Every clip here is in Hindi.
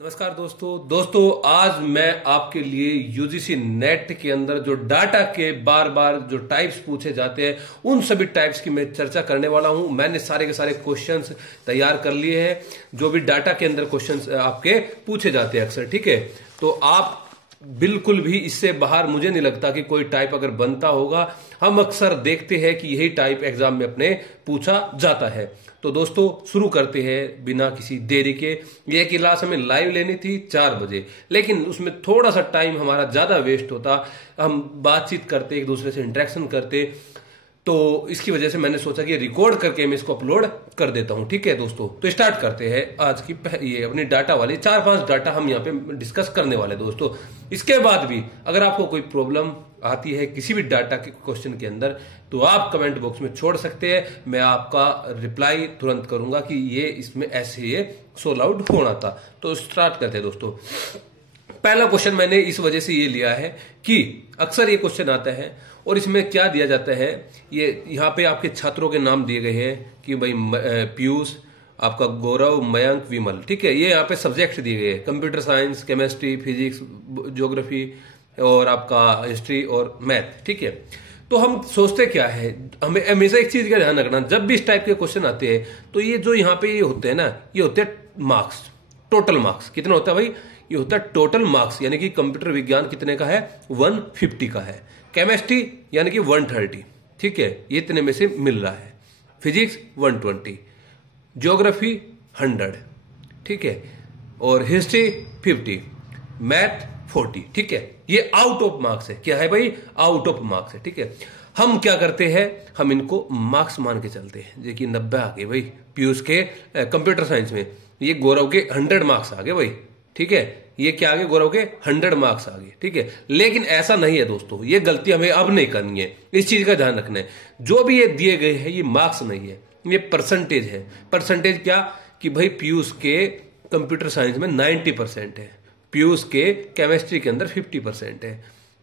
नमस्कार दोस्तों आज मैं आपके लिए यूजीसी नेट के अंदर जो डाटा के बार बार जो टाइप्स पूछे जाते हैं उन सभी टाइप्स की मैं चर्चा करने वाला हूं। मैंने सारे के सारे क्वेश्चंस तैयार कर लिए हैं जो भी डाटा के अंदर क्वेश्चंस आपके पूछे जाते हैं अक्सर, ठीक है। तो आप बिल्कुल भी इससे बाहर मुझे नहीं लगता कि कोई टाइप अगर बनता होगा। हम अक्सर देखते हैं कि यही टाइप एग्जाम में अपने पूछा जाता है। तो दोस्तों शुरू करते हैं बिना किसी देरी के। ये क्लास हमें लाइव लेनी थी 4 बजे, लेकिन उसमें थोड़ा सा टाइम हमारा ज्यादा वेस्ट होता, हम बातचीत करते, एक दूसरे से इंटरेक्शन करते, तो इसकी वजह से मैंने सोचा कि रिकॉर्ड करके मैं इसको अपलोड कर देता हूं, ठीक है दोस्तों। तो स्टार्ट करते हैं आज की ये अपनी डाटा वाली 4-5 डाटा हम यहाँ पे डिस्कस करने वाले दोस्तों। इसके बाद भी अगर आपको कोई प्रॉब्लम आती है किसी भी डाटा के क्वेश्चन के अंदर तो आप कमेंट बॉक्स में छोड़ सकते हैं, मैं आपका रिप्लाई तुरंत करूंगा कि ये इसमें ऐसे ये सोल्व आउट होना था। तो स्टार्ट करते हैं दोस्तों। पहला क्वेश्चन मैंने इस वजह से ये लिया है कि अक्सर ये क्वेश्चन आता है और इसमें क्या दिया जाता है, ये यहाँ पे आपके छात्रों के नाम दिए गए हैं कि भाई पीयूष, आपका गौरव, मयंक, विमल, ठीक है। ये यहाँ पे सब्जेक्ट दिए गए हैं, computer science, chemistry, physics, geography और आपका हिस्ट्री और मैथ, ठीक है। तो हम सोचते क्या है, हमें हमेशा एक चीज का ध्यान रखना, जब भी इस टाइप के क्वेश्चन आते हैं तो ये जो यहाँ पे ये होते हैं ना, ये होते हैं मार्क्स, टोटल मार्क्स। कितना होता है भाई? ये होता है टोटल मार्क्स, यानी कि कंप्यूटर विज्ञान कितने का है? 150 का है। केमिस्ट्री यानी कि 130, ठीक है, ये इतने में से मिल रहा है। फिजिक्स 120, ज्योग्राफी 100, ठीक है, और हिस्ट्री 50, मैथ 40, ठीक है। ये आउट ऑफ मार्क्स है। क्या है भाई? आउट ऑफ मार्क्स है, ठीक है। हम क्या करते हैं, हम इनको मार्क्स मान के चलते हैं। देखिए 90 आ गए भाई पीयूष के कंप्यूटर साइंस में, ये गौरव के 100 मार्क्स आ गए भाई, ठीक है। ये क्या आ गए? गौरव के 100 मार्क्स आ गए, ठीक है। लेकिन ऐसा नहीं है दोस्तों, ये गलती हमें अब नहीं करनी है, इस चीज का ध्यान रखना है। जो भी ये दिए गए हैं ये मार्क्स नहीं है, ये परसेंटेज है। परसेंटेज क्या कि भाई पीयूष के कंप्यूटर साइंस में 90% है, पीयूष के केमिस्ट्री के अंदर 50% है,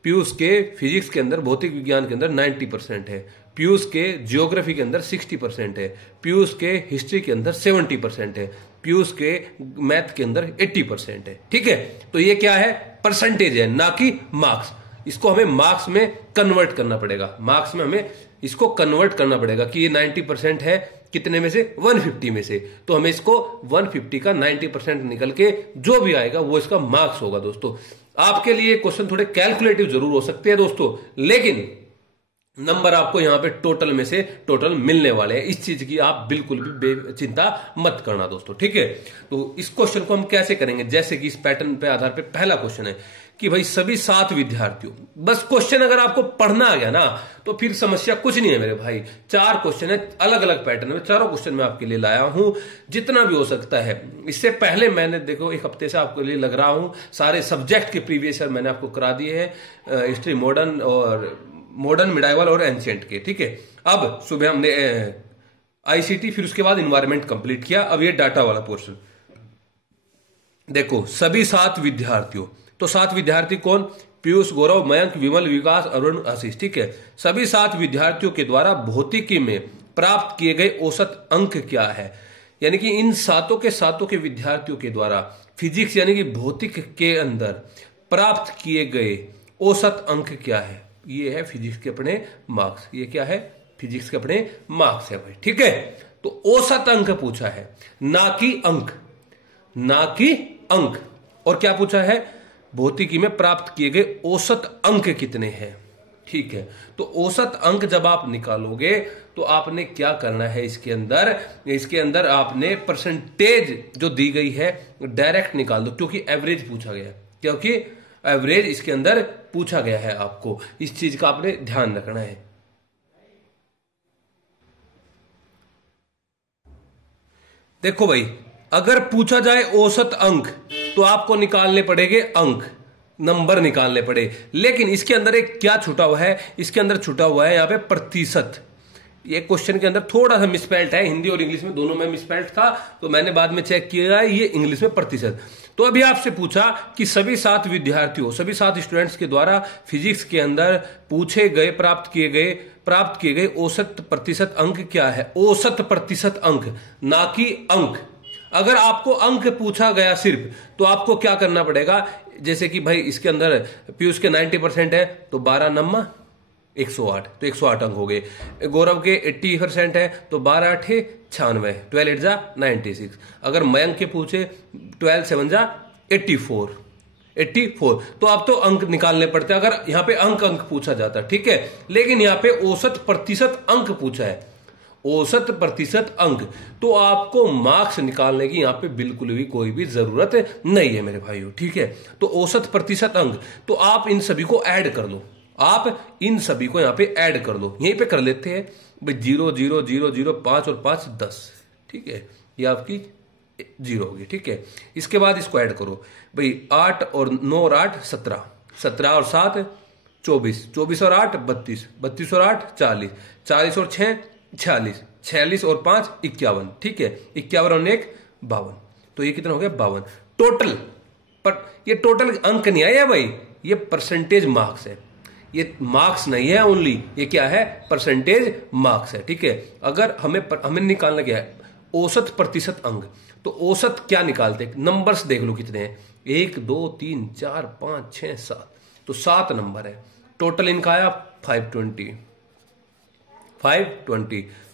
पीयूष के फिजिक्स के अंदर, भौतिक विज्ञान के अंदर 90% है, पीयूष के ज्योग्राफी के अंदर 60% है, पीयूष के हिस्ट्री के अंदर 70% है, पीयूष के मैथ के अंदर 80% है, ठीक है। तो ये क्या है? परसेंटेज है, ना कि मार्क्स। इसको हमें मार्क्स में कन्वर्ट करना पड़ेगा, मार्क्स में हमें इसको कन्वर्ट करना पड़ेगा कि ये 90% है कितने में से? 150 में से। तो हमें इसको 150 का 90% निकल के जो भी आएगा वो इसका मार्क्स होगा दोस्तों। आपके लिए क्वेश्चन थोड़े कैलकुलेटिव जरूर हो सकते हैं दोस्तों, लेकिन नंबर आपको यहां पे टोटल में से टोटल मिलने वाले हैं। इस चीज की आप बिल्कुल भी चिंता मत करना दोस्तों, ठीक है। तो इस क्वेश्चन को हम कैसे करेंगे, जैसे कि इस पैटर्न पे आधार पे पहला क्वेश्चन है कि भाई सभी 7 विद्यार्थियों, बस क्वेश्चन अगर आपको पढ़ना आ गया ना तो फिर समस्या कुछ नहीं है मेरे भाई। 4 क्वेश्चन है अलग अलग पैटर्न में, चारों क्वेश्चन मैं आपके लिए लाया हूं जितना भी हो सकता है। इससे पहले मैंने देखो 1 हफ्ते से आपके लिए लग रहा हूं, सारे सब्जेक्ट के प्रीवियस ईयर मैंने आपको करा दिए हैं, हिस्ट्री मॉडर्न और मॉडर्न, मिडाइवल और एंशिएंट के, ठीक है। अब सुबह हमने आईसीटी, फिर उसके बाद इन्वायरमेंट कंप्लीट किया। अब ये डाटा वाला पोर्शन देखो, सभी 7 विद्यार्थियों, तो 7 विद्यार्थी कौन? पीयूष, गौरव, मयंक, विमल, विकास, अरुण, आशीष, ठीक है। सभी 7 विद्यार्थियों के द्वारा भौतिकी में प्राप्त किए गए औसत अंक क्या है? यानी कि इन 7 के 7 के विद्यार्थियों के द्वारा फिजिक्स यानी कि भौतिक के अंदर प्राप्त किए गए औसत अंक क्या है? ये है फिजिक्स के अपने मार्क्स। ये क्या है? फिजिक्स के अपने मार्क्स है भाई, ठीक है। तो औसत अंक पूछा है, ना कि अंक, ना कि अंक। और क्या पूछा है? भौतिकी में प्राप्त किए गए औसत अंक कितने हैं, ठीक है। तो औसत अंक जब आप निकालोगे तो आपने क्या करना है, इसके अंदर आपने परसेंटेज जो दी गई है डायरेक्ट निकाल दो, क्योंकि एवरेज पूछा गया है, क्योंकि एवरेज इसके अंदर पूछा गया है। आपको इस चीज का आपने ध्यान रखना है। देखो भाई, अगर पूछा जाए औसत अंक तो आपको निकालने पड़ेंगे अंक, नंबर निकालने पड़े। लेकिन इसके अंदर एक क्या छूटा हुआ है? इसके अंदर छूटा हुआ है यहाँ पे प्रतिशत। ये क्वेश्चन के अंदर थोड़ा सा मिसपेल्ट है, हिंदी और इंग्लिश में दोनों में मिसपेल्ट था, तो मैंने बाद में चेक किया, ये इंग्लिश में प्रतिशत। तो अभी आपसे पूछा कि सभी 7 विद्यार्थियों, सभी 7 स्टूडेंट्स के द्वारा फिजिक्स के अंदर पूछे गए, प्राप्त किए गए औसत प्रतिशत अंक क्या है? औसत प्रतिशत अंक, ना कि अंक। अगर आपको अंक पूछा गया सिर्फ, तो आपको क्या करना पड़ेगा, जैसे कि भाई इसके अंदर पीयूष के 90% है, तो 12 नम्मा 108, तो 108 अंक हो गए। गौरव के 80% है, तो 12 8 96, 12 8 जा 96। अगर मयंक के पूछे 12 7 जा 84, तो आप तो अंक निकालने पड़ते हैं अगर यहां पे अंक पूछा जाता है, ठीक है। लेकिन यहां पे औसत प्रतिशत अंक पूछा है, औसत प्रतिशत अंक, तो आपको मार्क्स निकालने की यहां पे बिल्कुल भी कोई भी जरूरत नहीं है मेरे भाइयों, ठीक है। तो औसत प्रतिशत अंक, तो आप इन सभी को ऐड कर लो, आप इन सभी को यहां पे ऐड कर लो। यहीं पे कर लेते हैं भाई, 0 0 0 0 5 और 5 10, ठीक है, ये आपकी 0 होगी, ठीक है। इसके बाद इसको ऐड करो भाई, 8 और 9 और 8 17, 17 और 7 24, 24 और 8 32, 32 और 8 40, 40 और 6 46, 46 और 5 51, ठीक है, 51 और 1 52, तो ये कितना हो गया 52 टोटल। पर ये टोटल अंक नहीं आया भाई, ये परसेंटेज मार्क्स है, ये मार्क्स नहीं है ओनली, ये क्या है, परसेंटेज मार्क्स है, ठीक है। अगर हमें निकालना क्या है, औसत प्रतिशत अंक, तो औसत क्या निकालते, नंबर्स देख लो कितने हैं, 1 2 3 4 5 6 7, तो 7 नंबर है। टोटल इनका आया 520।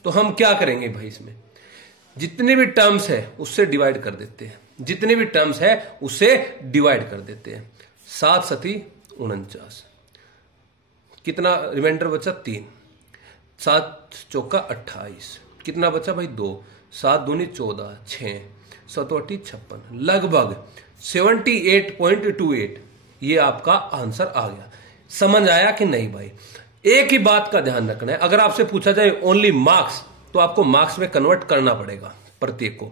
तो हम क्या करेंगे भाई, इसमें जितने भी टर्म्स है उससे डिवाइड कर देते हैं, जितने भी टर्म्स है उससे डिवाइड कर देते हैं। 7 सती 49, कितना रिमाइंडर बचा 3, 7 चौका 28, कितना बचा भाई 2, 7 दूनी 14, 6 7 8 56, लगभग 78.28, ये आपका आंसर आ गया। समझ आया कि नहीं भाई? एक ही बात का ध्यान रखना है, अगर आपसे पूछा जाए ओनली मार्क्स, तो आपको मार्क्स में कन्वर्ट करना पड़ेगा प्रत्येक को,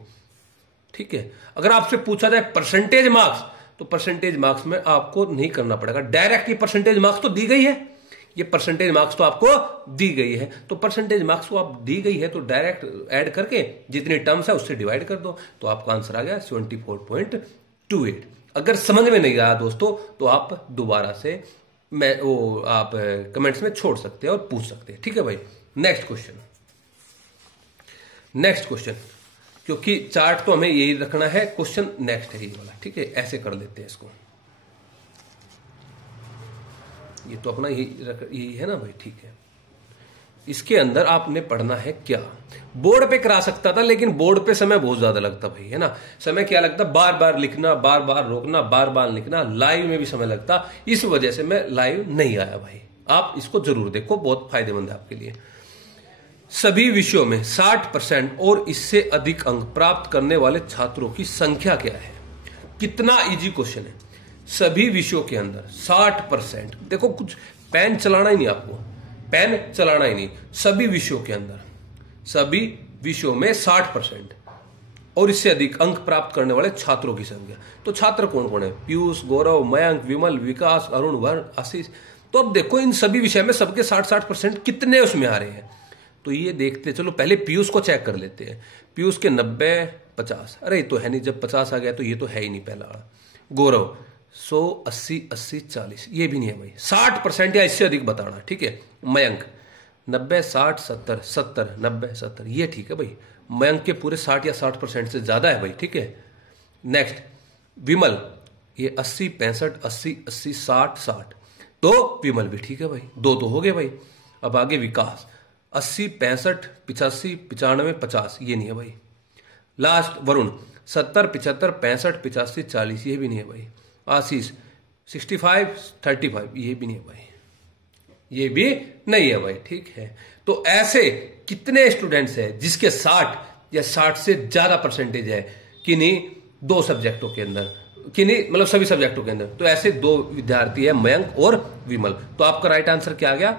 ठीक है। अगर आपसे पूछा जाए परसेंटेज मार्क्स, तो परसेंटेज मार्क्स में आपको नहीं करना पड़ेगा डायरेक्ट, ही परसेंटेज मार्क्स तो दी गई है, ये परसेंटेज मार्क्स तो आपको दी गई है, तो परसेंटेज मार्क्स को आप दी गई है तो डायरेक्ट ऐड करके जितनी टर्म्स है उससे डिवाइड कर दो, तो आपका आंसर आ गया 74.28। अगर समझ में नहीं आया दोस्तों, तो आप दोबारा से आप कमेंट्स में छोड़ सकते हैं और पूछ सकते हैं, ठीक है भाई। नेक्स्ट क्वेश्चन, क्योंकि चार्ट तो हमें यही रखना है, क्वेश्चन नेक्स्ट है ये वाला, ठीक है। ऐसे कर लेते हैं इसको, ये तो अपना यही है ना भाई, ठीक है। इसके अंदर आपने पढ़ना है क्या, बोर्ड पे करा सकता था, लेकिन बोर्ड पे समय बहुत ज्यादा लगता भाई, है ना। समय क्या लगता, बार बार लिखना, बार बार रोकना, बार बार लिखना, लाइव में भी समय लगता, इस वजह से मैं लाइव नहीं आया भाई। आप इसको जरूर देखो, बहुत फायदेमंद है आपके लिए। सभी विषयों में 60% और इससे अधिक अंक प्राप्त करने वाले छात्रों की संख्या क्या है। कितना इजी क्वेश्चन है। सभी विषयों के अंदर 60%, देखो कुछ पेन चलाना ही नहीं, आपको पेन चलाना ही नहीं, सभी विषयों के अंदर, सभी विषयों में 60% और इससे अधिक अंक प्राप्त करने वाले छात्रों की संख्या। तो छात्र कौन कौन है, पीयूष, गौरव, मयंक, विमल, विकास, अरुण, वर्ण, आशीष। तो अब देखो इन सभी विषय में सबके 60% कितने उसमें आ रहे हैं, तो ये देखते चलो। पहले पीयूष को चेक कर लेते हैं, पीयूष के 90 50, अरे ये तो है नहीं, जब 50 आ गया तो ये तो है ही नहीं पहला। गौरव 100 80 80 40, ये भी नहीं है भाई, 60% या इससे अधिक बताना, ठीक है। मयंक 90 60 70 70 90 70, ये ठीक है भाई। मयंक के पूरे 60 या 60% से ज्यादा है भाई, ठीक है। नेक्स्ट विमल, ये 80 65 80 80 60 60, तो विमल भी ठीक है भाई, दो तो हो गए भाई। अब आगे विकास 80 65 85 95 50, ये नहीं है भाई। लास्ट वरुण 70 75 65 85 40, ये भी नहीं है भाई। आशीष 65 35, ये भी नहीं है भाई, ये भी नहीं है भाई, ठीक है। तो ऐसे कितने स्टूडेंट्स हैं जिसके 60 या 60 से ज्यादा परसेंटेज है किन्हीं दो सब्जेक्टों के अंदर, किन्हीं मतलब सभी सब्जेक्टों के अंदर। तो ऐसे दो विद्यार्थी है, मयंक और विमल। तो आपका राइट आंसर क्या आ गया,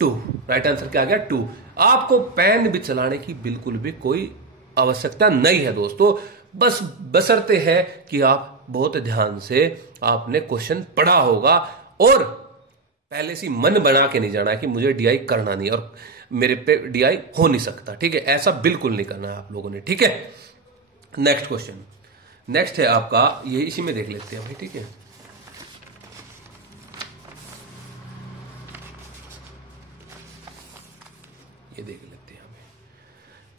2। राइट आंसर क्या आ गया, 2। आपको पेन भी चलाने की बिल्कुल भी कोई आवश्यकता नहीं है दोस्तों, बस बशर्ते है कि आप बहुत ध्यान से आपने क्वेश्चन पढ़ा होगा और पहले से मन बना के नहीं जाना है कि मुझे डीआई करना नहीं और मेरे पे डीआई हो नहीं सकता, ठीक है। ऐसा बिल्कुल नहीं करना है आप लोगों ने, ठीक है। नेक्स्ट क्वेश्चन, नेक्स्ट है आपका, ये इसी में देख लेते हैं भाई, ठीक है। ये देख लेते हैं।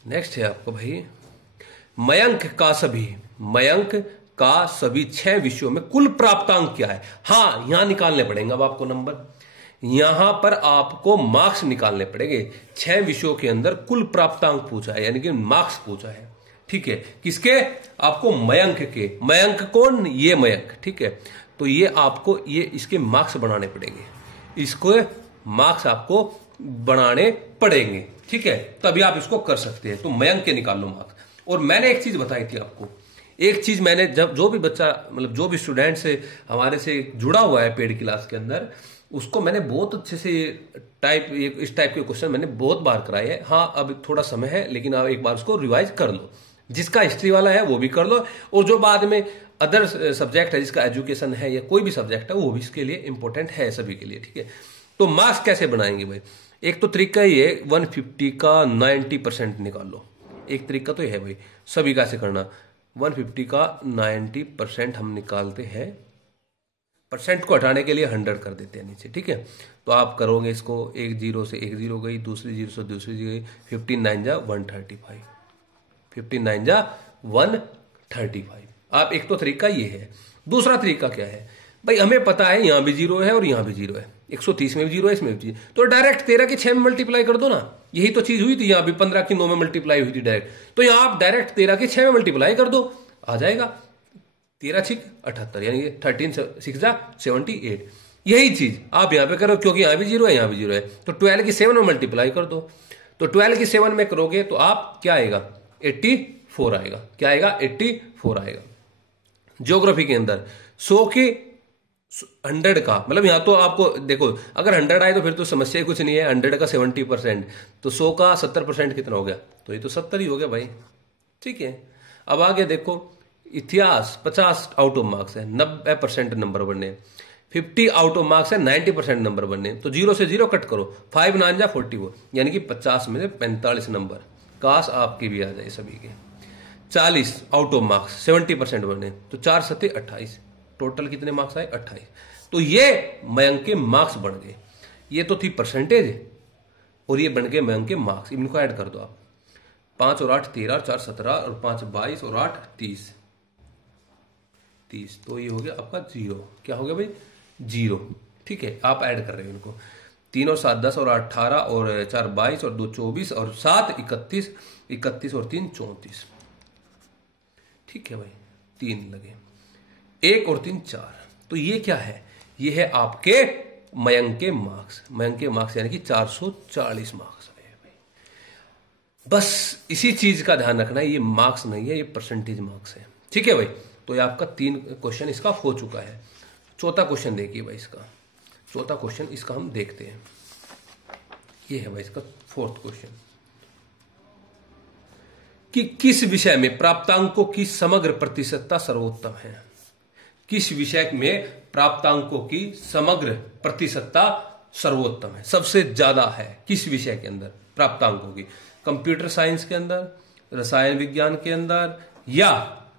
नेक्स्ट है आपका भाई, मयंक का सभी 6 विषयों में कुल प्राप्तांक क्या है। हाँ, यहां निकालने पड़ेंगे अब आपको नंबर, यहां पर आपको मार्क्स निकालने पड़ेंगे। 6 विषयों के अंदर कुल प्राप्तांक पूछा है, यानी कि मार्क्स पूछा है। ठीक है, किसके? आपको मयंक के। मयंक कौन? ये मयंक। ठीक है, तो ये आपको ये इसके मार्क्स बनाने पड़ेंगे, इसको मार्क्स आपको बनाने पड़ेंगे। ठीक है, तभी आप इसको कर सकते हैं। तो मयंक के निकाल लो मार्क्स। और मैंने एक चीज बताई थी आपको, एक चीज मैंने जब जो भी बच्चा मतलब जो भी स्टूडेंट से हमारे से जुड़ा हुआ है पेड क्लास के अंदर, उसको मैंने बहुत अच्छे से इस टाइप के क्वेश्चन मैंने बहुत बार कराए हैं। हाँ, अब थोड़ा समय है, लेकिन आप एक बार उसको रिवाइज कर लो। जिसका हिस्ट्री वाला है वो भी कर लो, और जो बाद में अदर सब्जेक्ट है, जिसका एजुकेशन है या कोई भी सब्जेक्ट है, वो भी इसके लिए इंपॉर्टेंट है सभी के लिए। ठीक है, तो मार्क्स कैसे बनाएंगे भाई? एक तो तरीका ये 150 का 90% निकाल लो। एक तरीका तो यह है भाई, सभी का ऐसे करना। 150 का 90% हम निकालते हैं, परसेंट को हटाने के लिए 100 कर देते हैं नीचे। ठीक है, तो आप करोगे इसको, एक जीरो से एक जीरो गई, दूसरी जीरो से दूसरी जीरो गई, 15 9 जा 135, 15 9 जा 135। आप एक तो तरीका ये है। दूसरा तरीका क्या है भाई? हमें पता है यहां भी जीरो है और यहां भी जीरो है, 130 में भी जीरो है, इसमें भी जीरो, तो डायरेक्ट 13 की 6 में मल्टीप्लाई कर दो ना। यही तो चीज हुई थी, यहां भी 15 की 9 में मल्टीप्लाई हुई थी डायरेक्ट, तो यहां आप डायरेक्ट 13 की 6 में मल्टीप्लाई कर दो, आ जाएगा 13 6 78, यानी 13 6 जा 78। यही चीज आप यहां पे करो, क्योंकि यहां भी जीरो है यहां भी जीरो है, तो 12 की 7 में मल्टीप्लाई कर दो। तो 12 की 7 में करोगे तो आप क्या आएगा? 84 आएगा। क्या आएगा? 84 आएगा। ज्योग्राफी के अंदर 100 के 100 का मतलब यहां तो आपको देखो, अगर 100 आए तो फिर तो समस्या ही कुछ नहीं है। 100 का 70%, तो 100 का 70% कितना हो गया? तो ये तो 70 ही हो गया भाई। ठीक है, अब आगे देखो, इतिहास 50 आउट ऑफ मार्क्स है, 90% नंबर बनने। 50 आउट ऑफ मार्क्स है, 90% नंबर बनने। तो 0 से 0 कट करो, 5 9 जा 44, यानी कि 50 में से 45 नंबर। काश आपके भी आ जाए सभी के। 40 आउट ऑफ मार्क्स, 70% बने, तो 4 7 28, टोटल कितने मार्क्स आए? 28। तो ये मयंक के मार्क्स बढ़ गए। ये तो थी परसेंटेज, और ये बन गए मयंक के मार्क्स। इनको ऐड कर दो आप, 5 और 8 13 और 4 17 और 5 22 और 8 30, तो ये हो गया आपका 0। क्या हो गया भाई? 0। ठीक है, आप ऐड कर रहे हो इनको, 3 और 7 10 और 8 18 और 4 22 और 2 24 और 7 31, 31 और 3 34। ठीक है भाई, 3 लगे, 1 और 3 4। तो ये क्या है? ये है आपके मयंक के मार्क्स। मयंक के मार्क्स यानी कि 440 मार्क्स आए भाई। बस इसी चीज का ध्यान रखना है, ये मार्क्स नहीं है, ये परसेंटेज मार्क्स है। ठीक है भाई, तो ये आपका 3 क्वेश्चन इसका हो चुका है। चौथा क्वेश्चन देखिए भाई, इसका चौथा क्वेश्चन इसका हम देखते हैं। ये है भाई इसका 4th क्वेश्चन, कि किस विषय में प्राप्तांकों की समग्र प्रतिशतता सर्वोत्तम है। किस विषय में प्राप्तांकों की समग्र प्रतिशतता सर्वोत्तम है, सबसे ज्यादा है किस विषय के अंदर प्राप्तांकों की? कंप्यूटर साइंस के अंदर, रसायन विज्ञान के अंदर, या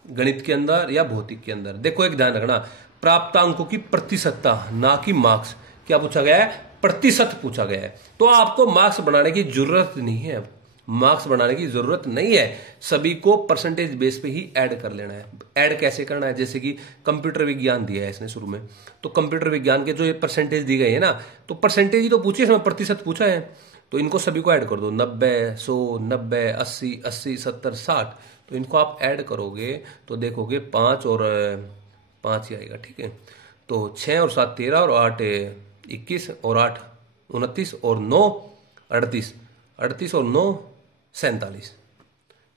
गणित के अंदर, या भौतिक के अंदर? देखो एक ध्यान रखना, प्राप्तांकों की प्रतिशतता, ना कि मार्क्स। क्या पूछा गया है? प्रतिशत पूछा गया है। तो आपको मार्क्स बनाने की जरूरत नहीं है, मार्क्स बनाने की जरूरत नहीं है, सभी को परसेंटेज बेस पे ही ऐड कर लेना है। ऐड कैसे करना है? जैसे कि कंप्यूटर विज्ञान दिया है इसने शुरू में, तो कंप्यूटर विज्ञान के जो ये परसेंटेज दी गई है ना, तो परसेंटेज ही तो पूछी है, इसमें प्रतिशत पूछा है, तो इनको सभी को ऐड कर दो। 90 100 90 80 80 70 60, तो इनको आप ऐड करोगे तो देखोगे 5 और 5 ही आएगा। ठीक है, तो 6 और 7 13 और 8 21 और 8 29 और 9 38, 38 और 9 47।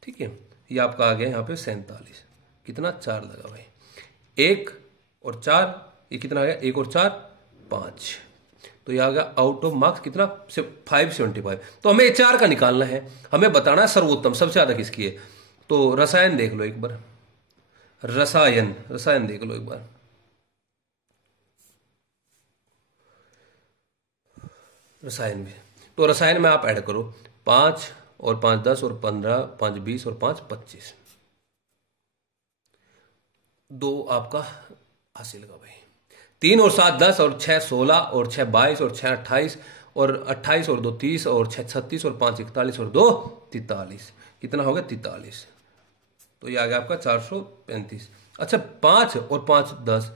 ठीक है, ये आपका आ गया यहाँ पे 47। कितना? 4 लगा भाई। 1 और 4, ये कितना आ गया? 1 और 4 5, तो ये आ गया आउट ऑफ मार्क्स कितना? 575। तो हमें 4 का निकालना है, हमें बताना है सर्वोत्तम सबसे ज्यादा किसकी है। तो रसायन देख लो एक बार, रसायन देख लो एक बार। रसायन में, तो रसायन में आप ऐड करो 5 और 5 10 और 15, 5 20 और 5 25, 2 आपका हासिल का भाई। 3 और 7 10 और 6 16 और 6 22 और 6 28 और 28 और 2 30 और 6 36 और 5 41 और 2 43, कितना हो गया? 43। तो ये आ गया आपका 435। अच्छा 5 और 5 10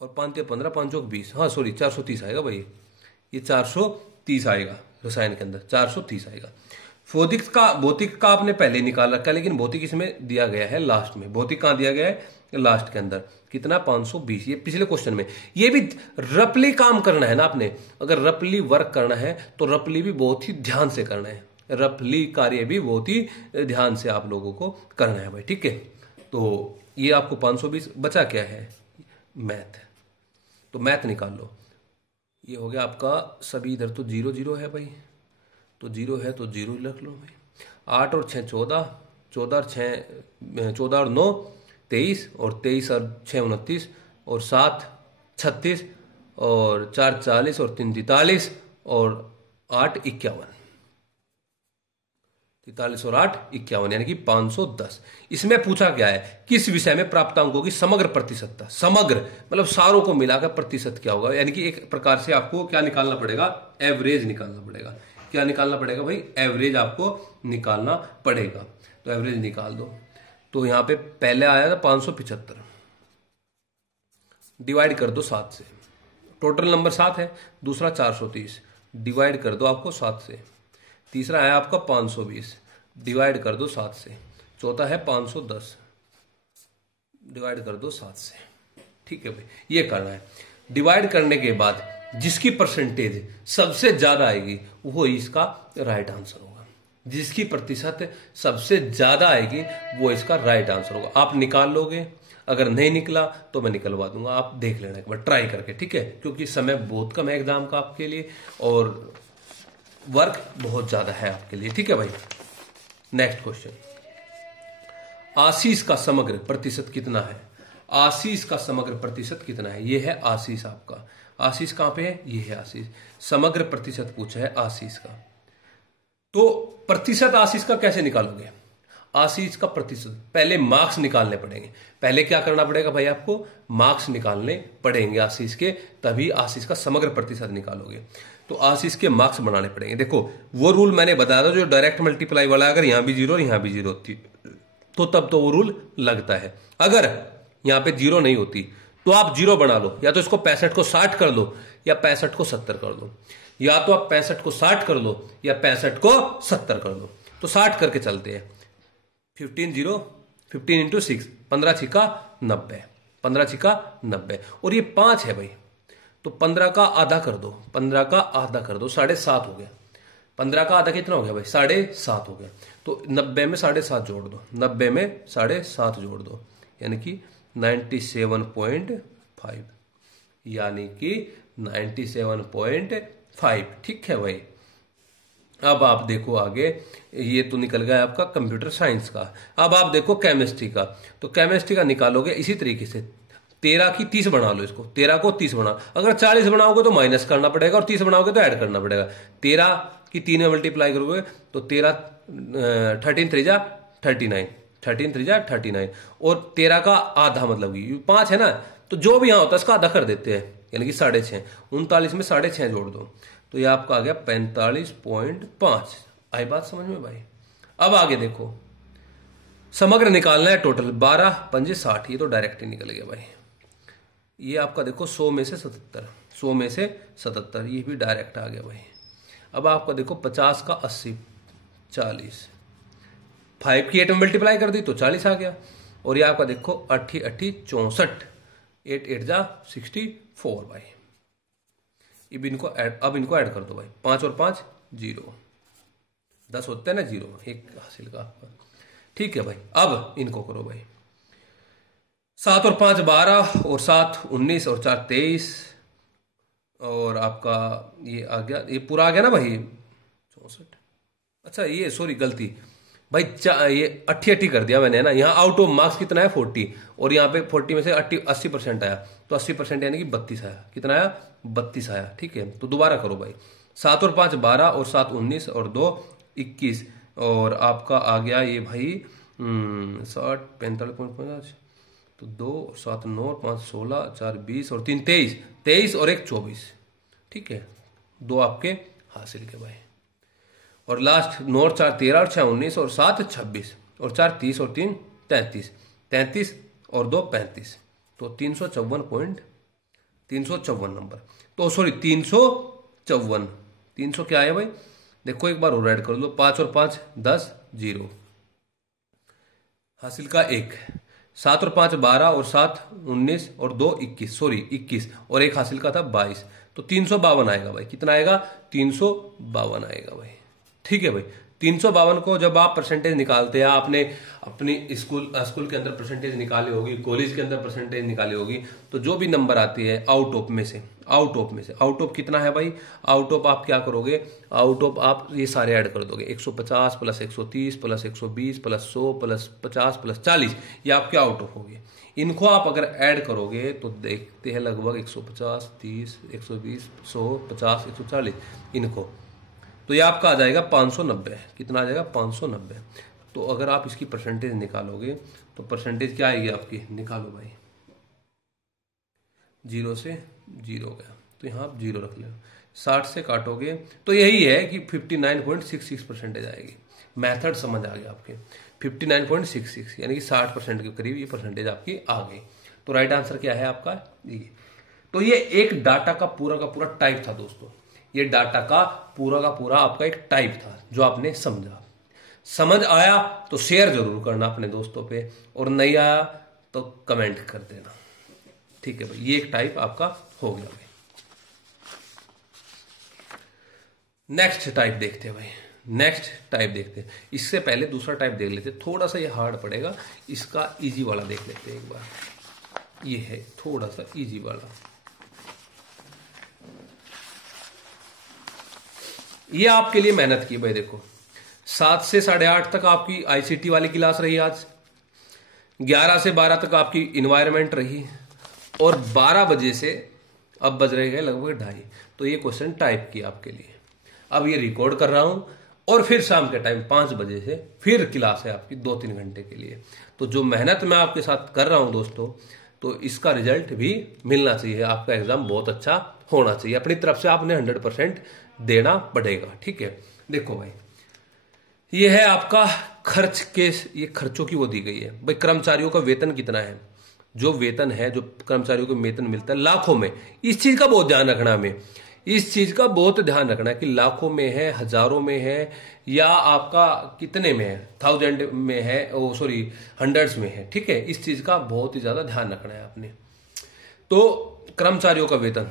और 5 15, 5 चौक 20, हाँ सॉरी 430 आएगा भाई, ये 430 आएगा रसायन के अंदर, 430 आएगा। भौतिक का आपने पहले निकाल रखा है, लेकिन भौतिक इसमें दिया गया है लास्ट में। भौतिक कहाँ दिया गया है? लास्ट के अंदर। कितना? 520। ये पिछले क्वेश्चन में। ये भी रफली काम करना है ना आपने। अगर रफली वर्क करना है तो रफली भी बहुत ही ध्यान से करना है, रफली कार्य भी बहुत ही ध्यान से आप लोगों को करना है भाई, ठीक है। तो ये आपको 520 बचा क्या है? मैथ। तो मैथ निकाल लो। ये हो गया आपका सभी, इधर तो 0 0 है भाई, तो 0 है तो 0 रख लो भाई। 8 और 6 14, 14 और 6 14 और 9 23, और 23 और 6 29, और 7 36, और 4 40, और 3 43, और 8 51। 43 और 8 51, यानी कि 510। इसमें पूछा क्या है? किस विषय में प्राप्तांकों की समग्र प्रतिशतता। समग्र मतलब सारों को मिलाकर प्रतिशत क्या होगा, यानी कि एक प्रकार से आपको क्या निकालना पड़ेगा? एवरेज निकालना पड़ेगा। क्या निकालना पड़ेगा भाई? एवरेज आपको निकालना पड़ेगा। तो एवरेज निकाल दो। तो यहां पे पहले आया था 575, डिवाइड कर दो 7 से, टोटल नंबर 7 है। दूसरा 430, डिवाइड कर दो आपको 7 से। तीसरा है आपका 520, डिवाइड कर दो 7 से। चौथा है 510, डिवाइड कर दो 7 से। ठीक है भाई, ये करना है। डिवाइड करने के बाद जिसकी परसेंटेज सबसे ज्यादा आएगी वो इसका राइट आंसर होगा। जिसकी प्रतिशत सबसे ज्यादा आएगी वो इसका राइट आंसर होगा। आप निकाल लोगे, अगर नहीं निकला तो मैं निकलवा दूंगा, आप देख लेना एक बार ट्राई करके, ठीक है। क्योंकि समय बहुत कम है एग्जाम का आपके लिए, और वर्क बहुत ज्यादा है आपके लिए, ठीक है भाई। नेक्स्ट क्वेश्चन, आशीष का समग्र प्रतिशत कितना है? आशीष का समग्र प्रतिशत कितना है? ये है आशीष आपका। आशीष कहां पे है? ये है आशीष। समग्र प्रतिशत पूछा है आशीष का। तो प्रतिशत आशीष का कैसे निकालोगे? आशीष का प्रतिशत पहले मार्क्स निकालने पड़ेंगे। पहले क्या करना पड़ेगा भाई? आपको मार्क्स निकालने पड़ेंगे आशीष के, तभी आशीष का समग्र प्रतिशत निकालोगे। तो आशीष के मार्क्स बनाने पड़ेंगे। देखो वो रूल मैंने बताया था जो डायरेक्ट मल्टीप्लाई वाला, अगर यहां भी 0 यहां भी 0 होती तो तब तो वो रूल लगता है। अगर यहां पे 0 नहीं होती तो आप 0 बना लो, या तो इसको 65 को 60 कर लो, या 65 को 70 कर दो, या तो आप 65 को 60 कर लो या 65 को 70 कर दो। तो 60 करके चलते हैं। 15 इंटू 6, 15 छिका 90, 15 छिका 90, और ये 5 है भाई, तो 15 का आधा कर दो, 15 का आधा कर दो, 7.5 हो गया। 15 का आधा कितना हो गया भाई? 7.5 हो गया। तो 90 में 7.5 जोड़ दो, 90 में 7.5 जोड़ दो, यानी कि 97.5, यानी कि 97.5। ठीक है भाई। अब आप देखो आगे, ये तो निकल गया आपका कंप्यूटर साइंस का। अब आप देखो केमिस्ट्री का। तो केमिस्ट्री का निकालोगे इसी तरीके से, 13 की 30 बना लो इसको, 13 को 30 बना। अगर 40 बनाओगे तो माइनस करना पड़ेगा, और 30 बनाओगे तो ऐड करना पड़ेगा। 13 की 3 में मल्टीप्लाई करोगे तो 13 13 3 39, 13 3 39, और 13 का आधा मतलब कि 5 है ना, तो जो भी यहां होता है इसका आधा कर देते हैं, यानी कि 6.5। 39 में 6.5 जोड़ दो, तो ये आपका आ गया 45.5। आई बात समझ में भाई? अब आगे देखो, समग्र निकालना है टोटल, 12 पंजे 60, ये तो डायरेक्ट ही निकल गया भाई। ये आपका देखो 100 में से 77, 100 में से 77, ये भी डायरेक्ट आ गया भाई। अब आपका देखो 50 का 80, 40, 5 की 8 में मल्टीप्लाई कर दी तो 40 आ गया। और ये आपका देखो 8 8 64, 8 8 जा 64 भाई। अब इनको ऐड कर दो भाई, 5 और 5 0, 10 होते हैं ना 0, एक हासिल का आपका। ठीक है भाई। अब इनको करो भाई, 7 और 5 12, और 7 19, और 4 23, और आपका ये आ गया, ये पूरा आ गया ना भाई 64। अच्छा ये सॉरी गलती भाई, ये 80 कर दिया मैंने ना। यहाँ आउट ऑफ मार्क्स कितना है? 40, और यहाँ पे 40 में से 80% आया, तो 80% यानी कि 32 आया। कितना आया? 32 आया। ठीक है, तो दोबारा करो भाई, 7 और 5 12, और 7 19, और 2 21, और आपका आ गया ये भाई 60 45.5, तो 2 7 9 5 16, 4 20, और 3 23, 23 और 1 24। ठीक है, 2 आपके हासिल के भाई। और लास्ट 9 और 4 13, और 6 19, और 7 26, और 4 30, और 3 33, 33 और 2 35, तो 354 नंबर। तो सॉरी 354, 300 क्या है भाई, देखो एक बार और ऐड कर लो, 5 और 5 10, 0 हासिल का 1, 7 और 5 12 और 7 19 और 2 21, सॉरी 21 और एक हासिल का था 22, तो 352 आएगा भाई। कितना आएगा, 352 आएगा भाई। ठीक है भाई, 352 को जब आप परसेंटेज निकालते हैं, आपने अपनी स्कूल के अंदर परसेंटेज निकाली होगी, कॉलेज के अंदर परसेंटेज निकाली होगी, तो जो भी नंबर आती है आउट ऑफ कितना है भाई, आउट ऑफ आप क्या करोगे, आउट ऑफ आप ये सारे ऐड कर दोगे, 150 plus 130 plus 120 plus 100 plus 50 plus 40, ये आपके आउट ऑफ हो गए। इनको आप अगर ऐड करोगे तो देखते हैं लगभग 150 30 120 100 50 140 इनको, तो ये आपका आ जाएगा 590। कितना आ जाएगा, 590। तो अगर आप इसकी परसेंटेज निकालोगे तो परसेंटेज क्या आएगी आपकी, निकालो भाई, 0 से 0 गया, तो यहाँ आप 0 रख लो, 60 से काटोगे तो यही है कि 59.66 परसेंटेज आएगी। मेथड समझ आ गया आपके, 59.66 यानी कि 60% के करीब ये परसेंटेज आपकी आ गई। तो राइट आंसर क्या है आपका, ये। तो ये एक डाटा का पूरा टाइप था दोस्तों, ये डाटा का पूरा आपका एक टाइप था जो आपने समझा। समझ आया तो शेयर जरूर करना अपने दोस्तों पे, और नहीं आया तो कमेंट कर देना। ठीक है भाई, ये एक टाइप आपका हो गया भाई। नेक्स्ट टाइप देखते हैं भाई, नेक्स्ट टाइप देखते हैं। इससे पहले दूसरा टाइप देख लेते हैं, थोड़ा सा ये हार्ड पड़ेगा, इसका इजी वाला देख लेते हैं एक बार। ये है थोड़ा सा इजी वाला, ये आपके लिए मेहनत की भाई। देखो 7 से 8:30 तक आपकी आईसीटी वाली क्लास रही, आज 11 से 12 तक आपकी इन्वायरमेंट रही, और 12 बजे से अब बज रहे हैं लगभग 2:30, तो ये क्वेश्चन टाइप किया आपके लिए। अब ये रिकॉर्ड कर रहा हूं, और फिर शाम के टाइम 5 बजे से फिर क्लास है आपकी 2-3 घंटे के लिए। तो जो मेहनत मैं आपके साथ कर रहा हूं दोस्तों, तो इसका रिजल्ट भी मिलना चाहिए, आपका एग्जाम बहुत अच्छा होना चाहिए। अपनी तरफ से आपने 100% देना पड़ेगा। ठीक है, देखो भाई ये है आपका खर्च के, ये खर्चों की वो दी गई है भाई। कर्मचारियों का वेतन कितना है, जो वेतन है, जो कर्मचारियों को वेतन मिलता है लाखों में। इस चीज का बहुत ध्यान रखना हमें, इस चीज का बहुत ध्यान रखना है कि लाखों में है, हजारों में है, या आपका कितने में है, 1000 में है, ओ सॉरी 100s में है। ठीक है, इस चीज का बहुत ही ज्यादा ध्यान रखना है आपने। तो कर्मचारियों का वेतन,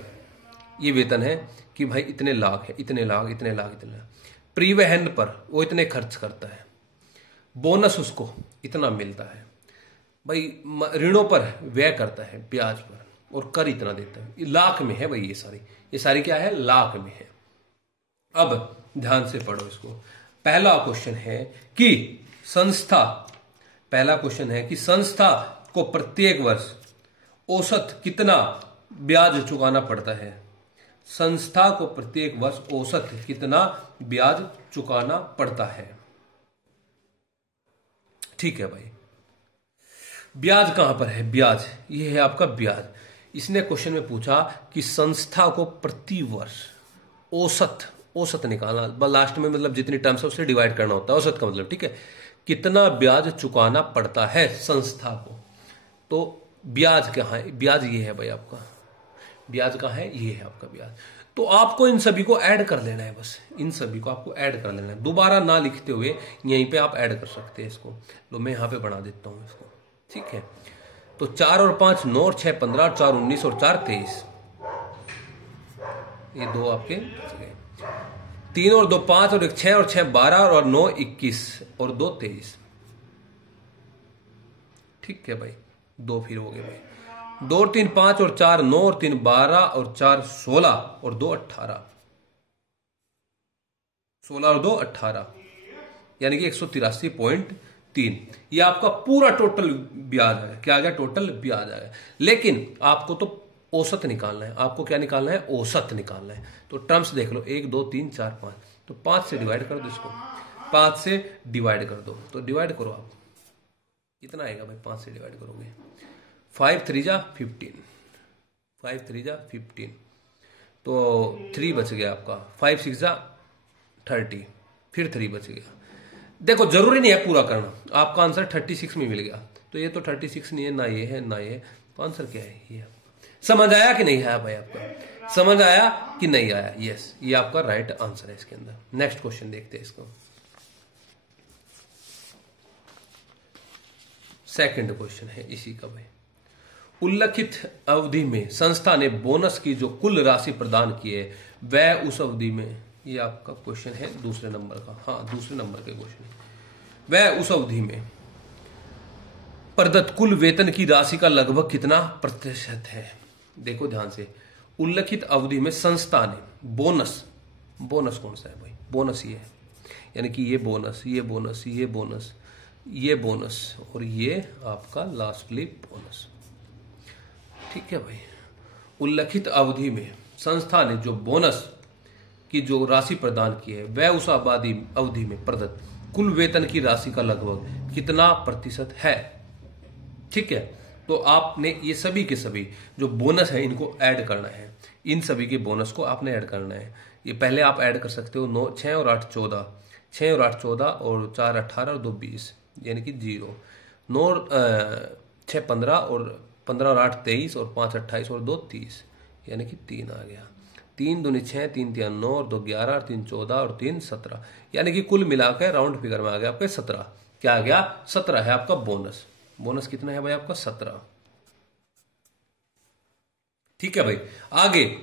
ये वेतन है कि भाई इतने लाख है, इतने लाख, इतने लाख, इतने लाख। परिवहन पर वो इतने खर्च करता है, बोनस उसको इतना मिलता है भाई। ऋणों पर व्यय करता है, ब्याज पर, और कर इतना देता है। ये लाख में है भाई, ये सारी क्या है, लाख में है। अब ध्यान से पढ़ो इसको। पहला क्वेश्चन है कि संस्था, पहला क्वेश्चन है कि संस्था को प्रत्येक वर्ष औसत कितना ब्याज चुकाना पड़ता है। संस्था को प्रत्येक वर्ष औसत कितना ब्याज चुकाना पड़ता है। ठीक है भाई, ब्याज कहां पर है, ब्याज ये है आपका ब्याज। इसने क्वेश्चन में पूछा कि संस्था को प्रति वर्ष औसत निकालना, लास्ट में मतलब जितनी टर्म्स है उससे डिवाइड करना होता है, औसत का मतलब। ठीक है, कितना ब्याज चुकाना पड़ता है संस्था को। तो ब्याज कहां है, ब्याज ये है भाई आपका, ब्याज कहां है, ये है आपका ब्याज। तो आपको इन सभी को ऐड कर लेना है, बस इन सभी को आपको ऐड कर लेना है, दोबारा ना लिखते हुए यहीं पे आप ऐड कर सकते हैं इसको। तो मैं यहां पे बना देता हूं इसको। ठीक है, तो 4 और 5 9 और 6 15 और 4 19 और 4 23, ये दो आपके 3 और 2 5 और 1 6 और 6 12 और 9 21 और 2 23। ठीक है भाई, दो फिर हो गए भाई, 2 और 3 5 और 4 9 और 3 12 और 4 16 और 2 18, 16 और 2 18, यानी कि 183.3। ये आपका पूरा टोटल ब्याज है। क्या आ गया, टोटल ब्याज आ गया। लेकिन आपको तो औसत निकालना है, आपको क्या निकालना है, औसत निकालना है। तो टर्म्स देख लो, 1 2 3 4 5, तो 5 से डिवाइड कर दो इसको, 5 से डिवाइड कर दो, तो डिवाइड करो आप, कितना आएगा भाई, 5 से डिवाइड करोगे, 5 3 जा 15, 5 3 जा 15, तो 3 बच गया आपका, 5 6 जा 30, फिर 3 बच गया, देखो जरूरी नहीं है पूरा करना, आपका आंसर 36 में मिल गया, तो ये तो 36 नहीं है, ना ये है ना ये, तो आंसर क्या है ये। समझ आया कि नहीं आया भाई, आपका समझ आया कि नहीं आया? यस, ये आपका राइट आंसर है इसके अंदर। नेक्स्ट क्वेश्चन देखते हैं इसको। सेकंड क्वेश्चन है इसी का भाई। उल्लिखित अवधि में संस्था ने बोनस की जो कुल राशि प्रदान की है वह उस अवधि में, ये आपका क्वेश्चन है दूसरे नंबर का, हाँ दूसरे नंबर के क्वेश्चन है, वह उस अवधि में प्रदत्त कुल वेतन की राशि का लगभग कितना प्रतिशत है। देखो ध्यान से, उल्लिखित अवधि में संस्था ने बोनस, बोनस कौन सा है भाई, बोनस ये है, यानी कि ये बोनस, ये बोनस, ये बोनस, ये बोनस और ये आपका लास्टली बोनस, ठीक है भाई। उल्लिखित अवधि में संस्था ने जो बोनस की जो राशि प्रदान की है वह उस अवधि में प्रदत्त कुल वेतन की राशि का लगभग कितना प्रतिशत है, ठीक है। तो आपने ये सभी के सभी जो बोनस है इनको ऐड करना है, इन सभी के बोनस को आपने ऐड करना है। ये पहले आप ऐड कर सकते हो, 9 6 और 8 14, 6 और 8 14 और 4 18 और 2 20, यानी कि 0, 9 6 15 और 15 और 8 23 और 5 28 और 2 30, यानी कि 3 आ गया। 3 दूनी 6, 3 3 9 और 2 11 और 3 14 और 3 17, यानी कि कुल मिलाकर राउंड फिगर में आ गया आपके 17। क्या आ गया? 17 है आपका बोनस। बोनस कितना है भाई आपका? 17, ठीक है भाई। आगे,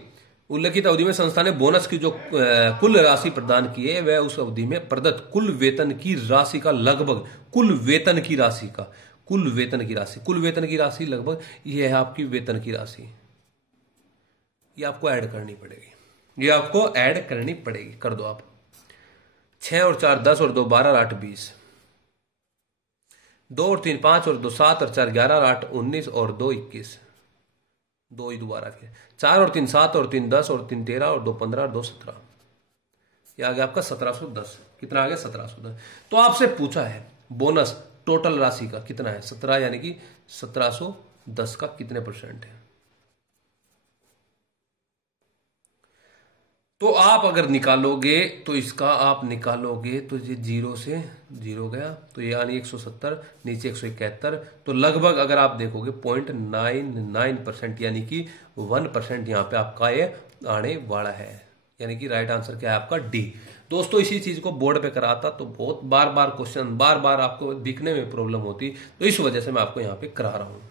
उल्लिखित अवधि में संस्था ने बोनस की जो कुल राशि प्रदान की है वह उस अवधि में प्रदत्त कुल वेतन की राशि का लगभग, कुल वेतन की राशि का, कुल वेतन की राशि, कुल वेतन की राशि लगभग ये है आपकी वेतन की राशि, ये आपको ऐड करनी पड़ेगी, ये आपको ऐड करनी पड़ेगी। कर दो आप, 6 और 4 10 और 2 12 और 8 20, 2 और 3 5 और 2 7 और 4 11 और 8 19 और 2 21, 2 ही दोबारा फिर 4 और 3 7 और 3 10 और 3 13 और 2 15 और 2 17, ये आ गया आपका 1710। कितना आ गया? 1710। तो आपसे पूछा है बोनस टोटल राशि का कितना है, 17, यानी कि 1710 का कितने परसेंट है। तो आप अगर निकालोगे तो इसका आप निकालोगे तो ये 0 से 0 गया, तो ये यानी 170, नीचे 171, तो लगभग अगर आप देखोगे 0.99%, यानी कि 1% यहाँ पे आपका ये आने वाला है, यानी कि राइट आंसर क्या है आपका? डी। दोस्तों इसी चीज को बोर्ड पे कराता तो बहुत बार बार क्वेश्चन, बार बार आपको दिखने में प्रॉब्लम होती, तो इस वजह से मैं आपको यहाँ पे करा रहा हूँ,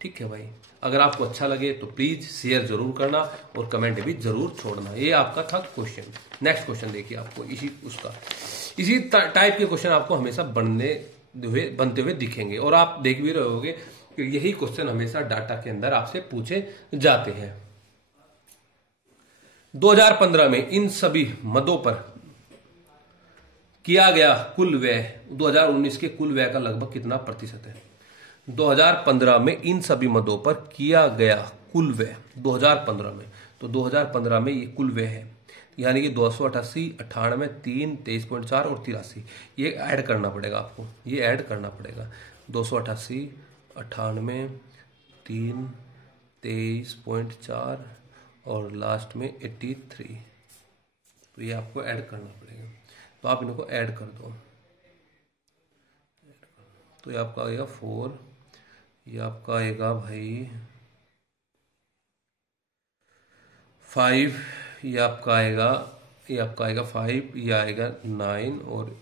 ठीक है भाई। अगर आपको अच्छा लगे तो प्लीज शेयर जरूर करना और कमेंट भी जरूर छोड़ना। ये आपका था क्वेश्चन। नेक्स्ट क्वेश्चन देखिए, आपको इसी टाइप के क्वेश्चन आपको हमेशा बनते हुए दिखेंगे, और आप देख भी रहे होगे कि यही क्वेश्चन हमेशा डाटा के अंदर आपसे पूछे जाते हैं। 2015 में इन सभी मदों पर किया गया कुल व्यय 2019 के कुल व्यय का लगभग कितना प्रतिशत है। 2015 में इन सभी मदों पर किया गया कुल व्यय 2015 में, तो 2015 में ये कुल व्यय है, यानी कि 288, 98, 3, 23.4 और 83, ये ऐड करना पड़ेगा आपको, ये ऐड करना पड़ेगा। 288, 98, 3, 23.4 और लास्ट में 83, तो ये आपको ऐड करना पड़ेगा। तो आप इनको ऐड कर दो, तो ये आपका आएगा 4, ये आपका आएगा भाई 5, ये आपका आएगा 5, ये आएगा 9 और ये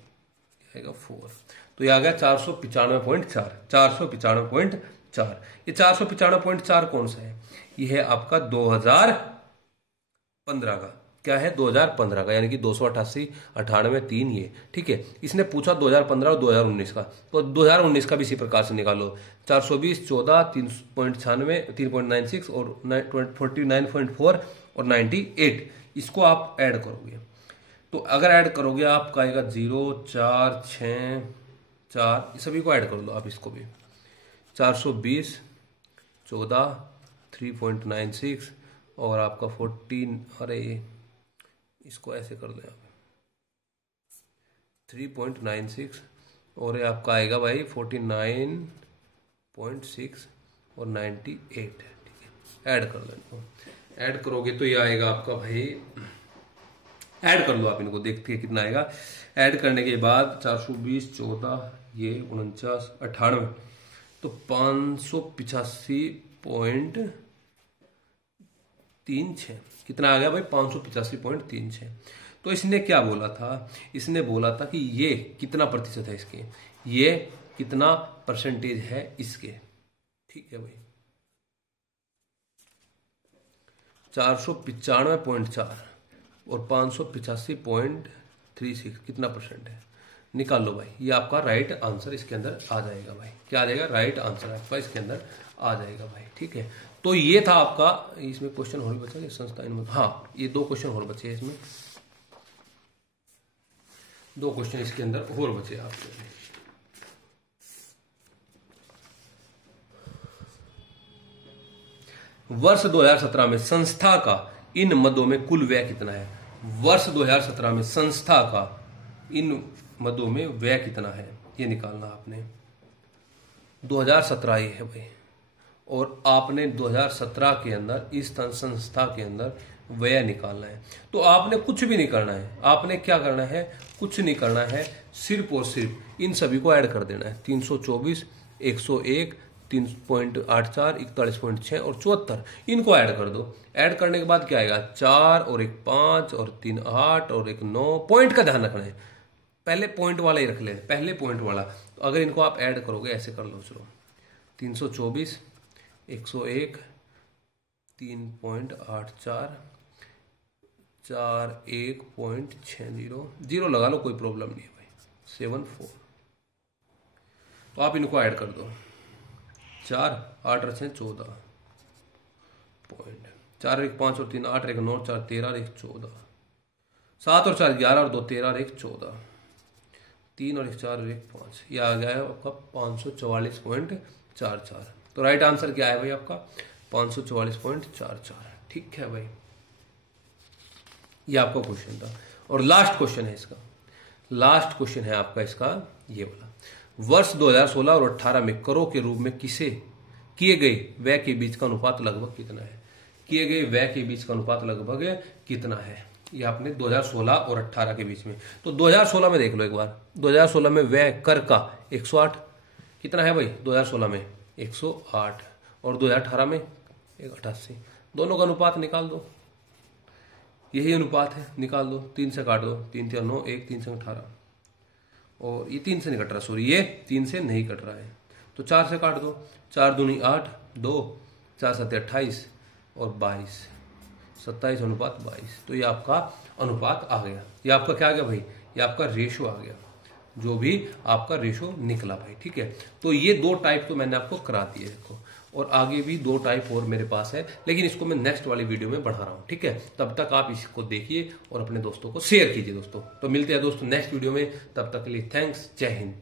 आएगा 4, तो ये आ गया 495.4, 495.4। ये 495.4 कौन सा है? ये है आपका 2015 का। क्या है? 2015 का, यानी कि 288, 98, 3 ये, ठीक है। इसने पूछा 2015 और 2019 का, तो 2019 का भी इसी प्रकार से निकालो। 420, 14, 3.96, 3.96 और 49.4 और 98, इसको आप ऐड करोगे, तो अगर ऐड करोगे आपका आएगा 0, 4, 6, 4, सभी को ऐड कर लो आप, इसको भी 420, 14, 3.96 और आपका 14, अरे इसको ऐसे कर दो आप 3.96 और ये आपका आएगा भाई 49.6 और 98 है, ठीक है। ऐड कर लो इनको, ऐड करोगे तो ये आएगा आपका भाई ऐड कर लो आप इनको, देखते हैं कितना आएगा। ऐड करने के बाद 420 14 ये 49 98 तो 585.36 कितना आ गया भाई 585.36। तो इसने क्या बोला था, इसने बोला था कि ये कितना प्रतिशत है इसके, ये कितना परसेंटेज है इसके। ठीक है भाई 495.4 और 585.36 कितना परसेंट है, निकाल लो भाई। ये आपका राइट आंसर इसके अंदर आ जाएगा भाई। क्या आ जाएगा, राइट आंसर आपका इसके अंदर आ जाएगा भाई। ठीक है तो ये था आपका, इसमें क्वेश्चन और बचा संस्था इनमें, हाँ ये 2 क्वेश्चन और बचे हैं इसमें, 2 क्वेश्चन इसके अंदर और बचे आपके। वर्ष 2017 में संस्था का इन मदों में कुल व्यय कितना है। वर्ष 2017 में संस्था का इन मदों में व्यय कितना है ये निकालना आपने। 2017 ये है भाई, और आपने 2017 के अंदर इस संस्था के अंदर व्यय निकालना है। तो आपने कुछ भी नहीं करना है, आपने क्या करना है, कुछ नहीं करना है, सिर्फ और सिर्फ इन सभी को ऐड कर देना है। 324 101 3.84 41.6 और 74 इनको ऐड कर दो। ऐड करने के बाद क्या आएगा, 4 और 1 5 और 3 8 और 1 9। पॉइंट का ध्यान रखना है, पहले पॉइंट वाला ही रख ले, पहले पॉइंट वाला। तो अगर इनको आप ऐड करोगे ऐसे कर लो, चलो 324 101 3.84 41.60 जीरो लगा लो, कोई प्रॉब्लम नहीं है भाई, 74। तो आप इनको ऐड कर दो, 4 8 8 14 पॉइंट, 4 1 5 और 3 8 1 9 4 13 और 1 14, 7 और 4 11 और 2 13 और 1 14, 3 और 1 4 और 1 5, ये आ गया है आपका 544.44। तो राइट आंसर क्या है भाई आपका 544.44। ठीक है भाई, ये आपका क्वेश्चन था। और लास्ट क्वेश्चन है इसका, लास्ट क्वेश्चन है आपका इसका ये वाला। वर्ष 2016 और 18 में करों के रूप में किसे किए गए व्यय के बीच का अनुपात लगभग कितना है। किए गए व्यय के बीच का अनुपात लगभग कितना है, ये आपने 2016 और 18 के बीच में। तो 2016 में देख लो एक बार, 2016 में व्यय कर का 108 कितना है भाई, 2016 में 108 और 2018 में 88, दोनों का अनुपात निकाल दो, यही अनुपात है, निकाल दो। 3 से काट दो, 3 3 9 1 3 से 18 और ये 3 से नहीं कट रहा, सॉरी ये 3 से नहीं कट रहा है, तो 4 से काट दो, 4 दूनी 8 2 4 7 28 और 22 27 अनुपात 22। तो ये आपका अनुपात आ गया, ये आपका क्या आ गया भाई, ये आपका रेशो आ गया, जो भी आपका रेशो निकला भाई। ठीक है तो ये 2 टाइप तो मैंने आपको करा दिए देखो, और आगे भी 2 टाइप और मेरे पास है, लेकिन इसको मैं नेक्स्ट वाली वीडियो में बढ़ा रहा हूँ। ठीक है तब तक आप इसको देखिए और अपने दोस्तों को शेयर कीजिए दोस्तों। तो मिलते हैं दोस्तों नेक्स्ट वीडियो में, तब तक के लिए थैंक्स, जय हिंद।